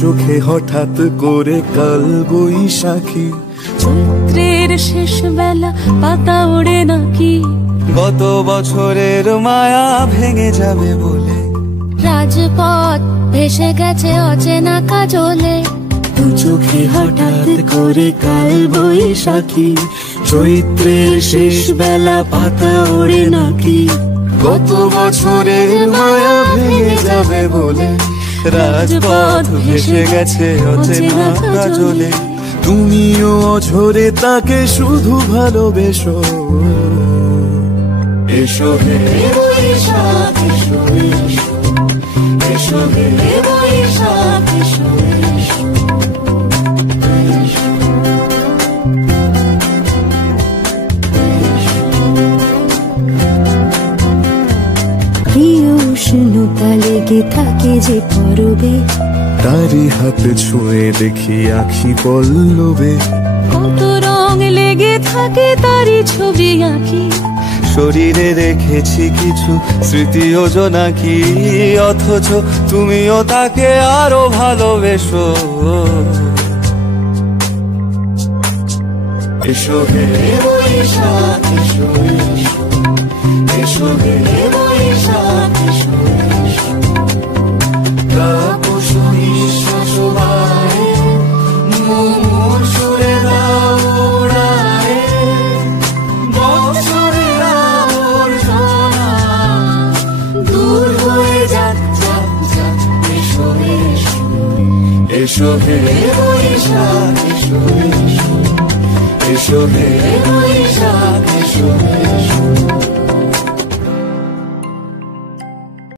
চোখে হঠাৎ করে কাল বৈশাখী, চৈত্রের শেষ বেলা পাতা ওড়ে নাকি, গত বছরের মায়া ভেঙে যাবে বলে, রাজপথ ভেসে গেছে অচেনা কাজলে, দু চোখে হঠাৎ করে কাল বৈশাখী, চৈত্রের শেষ বেলা পাতা ওড়ে নাকি, গত বছরের মায়া ভেঙে যাবে বলে, রাজপথ ভেসে গেছে অচেনা কাজলে। তুমিও অঝরে তাকে শুধু ভালোবেসো, এসো হে বৈশাখ এসো এসো, এসো হে বৈশাখ এসো এসো। প্রিয় উষ্ণতা লেগে থাকে যে পরবে, তারি হাত ছুঁয়ে দেখি আখি পল্লবে, কত রং লেগে থাকে তারই ছবি আঁকি, শরীরে রেখেছি কিছু স্মৃতি ও জোনাকি, অথচ তুমিও তাকে আরো ভালোবেসো, এসো হে বৈশাখ এসো এসো, এসো হে বৈশাখ এসো এসো। তাপস নিঃশ্বাস বায়ে, মুমুর সুরে দাও উড়ায়ে, বছরের আবর্জনা দূর হয়ে যাক যাক যাক, এসো এসো, এসো হে বৈশাখ এসো এসো, এসো হে বৈশাখ এসো এসো।